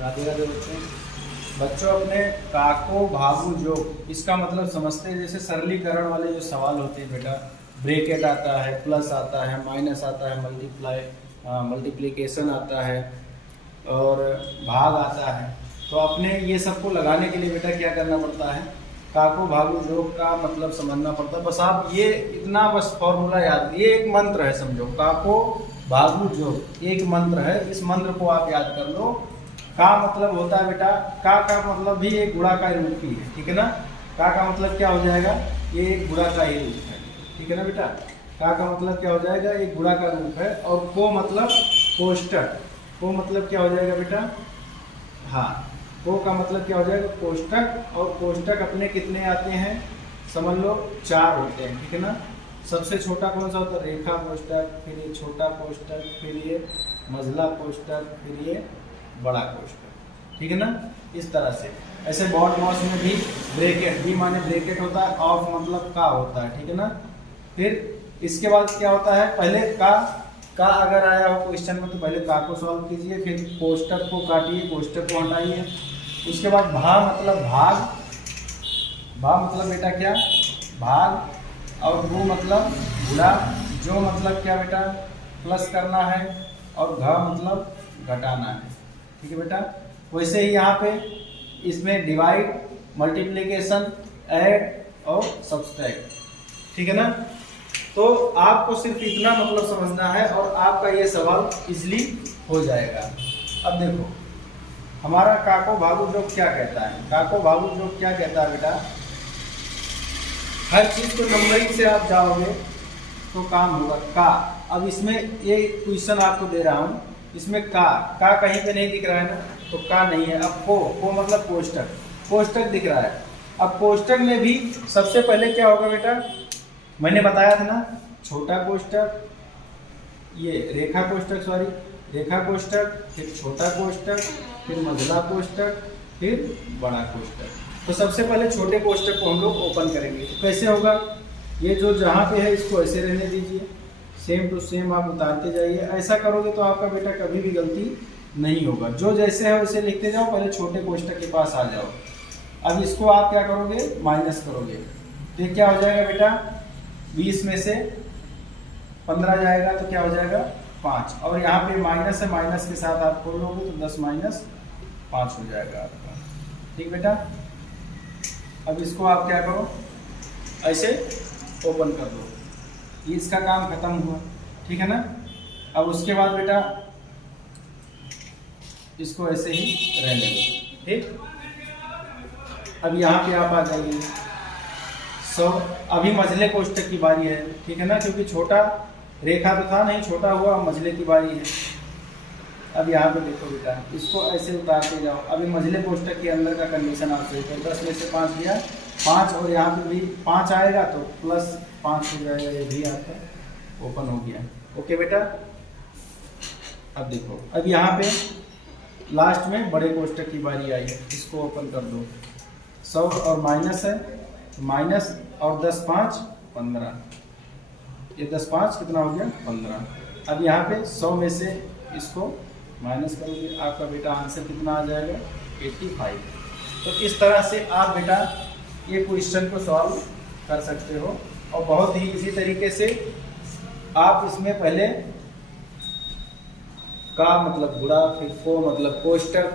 राधे राधे बच्चों अपने काको भागू जो इसका मतलब समझते हैं। जैसे सरलीकरण वाले जो सवाल होते हैं बेटा, ब्रैकेट आता है, प्लस आता है, माइनस आता है, मल्टीप्लिकेशन आता है और भाग आता है। तो अपने ये सबको लगाने के लिए बेटा क्या करना पड़ता है, काको भागू जोग का मतलब समझना पड़ता है। बस आप ये इतना बस फॉर्मूला याद, ये एक मंत्र है समझो, काको भागू जोग एक मंत्र है। इस मंत्र को आप याद कर लो। का मतलब होता है बेटा, का मतलब भी एक गुणा का रूप ही है, ठीक है ना। का मतलब क्या हो जाएगा, ये एक गुणा का ही रूप है, ठीक है ना बेटा। का मतलब क्या हो जाएगा, एक गुणा का रूप है। और को मतलब कोष्टक, को मतलब क्या हो जाएगा बेटा, हाँ को का मतलब क्या हो जाएगा कोष्टक। और कोष्टक अपने कितने आते हैं समझ लो, 4 होते हैं, ठीक है ना। सबसे छोटा कौन सा होता है, रेखा कोष्टक, फिर ये छोटा कोष्टक, फिर ये मझला कोष्टक, फिर ये बड़ा कोष्टक, ठीक है ना। इस तरह से ऐसे बॉड मॉस में भी ब्रैकेट, बी माने ब्रैकेट होता है, ऑफ मतलब का होता है, ठीक है ना। फिर इसके बाद क्या होता है, पहले का अगर आया हो क्वेश्चन में तो पहले का को सॉल्व कीजिए, फिर कोष्टक को काटिए, कोष्टक को हटाइए। उसके बाद भा मतलब भाग, भा मतलब बेटा क्या भाग, और गु मतलब गुणा, जो मतलब क्या बेटा प्लस करना है, और घ मतलब घटाना है, ठीक है बेटा। वैसे ही यहाँ पे इसमें डिवाइड, मल्टीप्लिकेशन, ऐड और सब्सट्रैक्ट, ठीक है ना। तो आपको सिर्फ इतना मतलब समझना है और आपका ये सवाल इजली हो जाएगा। अब देखो हमारा काको भागु जोग क्या कहता है, काको भागु जोग क्या कहता है बेटा, हर चीज को नंबरिंग से आप जाओगे तो काम होगा का। अब इसमें ये क्वेश्चन आपको दे रहा हूँ, इसमें का कहीं पे नहीं दिख रहा है ना, तो का नहीं है। अब को मतलब कोष्टक, कोष्टक दिख रहा है। अब कोष्टक में भी सबसे पहले क्या होगा बेटा, मैंने बताया था ना, छोटा कोष्टक, ये रेखा कोष्टक, सॉरी रेखा कोष्टक, फिर छोटा कोष्टक, फिर मझला कोष्टक, फिर बड़ा कोष्टक। तो सबसे पहले छोटे कोष्टक को हम लोग ओपन करेंगे। तो कैसे होगा, ये जो जहाँ पे है इसको ऐसे रहने दीजिए, सेम टू सेम आप उतारते जाइए। ऐसा करोगे तो आपका बेटा कभी भी गलती नहीं होगा, जो जैसे है वैसे लिखते जाओ, पहले छोटे कोष्टक के पास आ जाओ। अब इसको आप क्या करोगे, माइनस करोगे, तो ये क्या हो जाएगा बेटा, 20 में से 15 जाएगा तो क्या हो जाएगा 5, और यहाँ पे माइनस है, माइनस के साथ आप खोल लोगे तो 10 माइनस 5 हो जाएगा आपका, ठीक बेटा। अब इसको आप क्या करो, ऐसे ओपन कर दो, ये इसका काम खत्म हुआ, ठीक है ना। अब उसके बाद बेटा इसको ऐसे ही रहने दो, ठीक। अब यहाँ पे आप आ जाइए 100। अभी मझले कोष्टक की बारी है, ठीक है ना, क्योंकि छोटा रेखा तो था नहीं, छोटा हुआ, मझले की बारी है। अब यहाँ पे देखो बेटा, इसको ऐसे उतारते जाओ। अभी मझले कोष्टक के अंदर का कंडीशन आप देखो, 10 में से 5 दिया 5, और यहाँ पे भी 5 आएगा तो प्लस 5 हो जाएगा, ये भी आपका ओपन हो गया। ओके बेटा। अब देखो, अब यहाँ पे लास्ट में बड़े कोष्टक की बारी आई है, इसको ओपन कर दो। 100 और माइनस है, माइनस और 10 5 15, ये 10 5 कितना हो गया 15। अब यहाँ पे 100 में से इसको माइनस करोगे, आपका बेटा आंसर कितना आ जाएगा 85। तो इस तरह से आप बेटा ये क्वेश्चन को सॉल्व कर सकते हो, और बहुत ही इसी तरीके से आप इसमें पहले का मतलब गुणा, फिर को मतलब कोष्टक,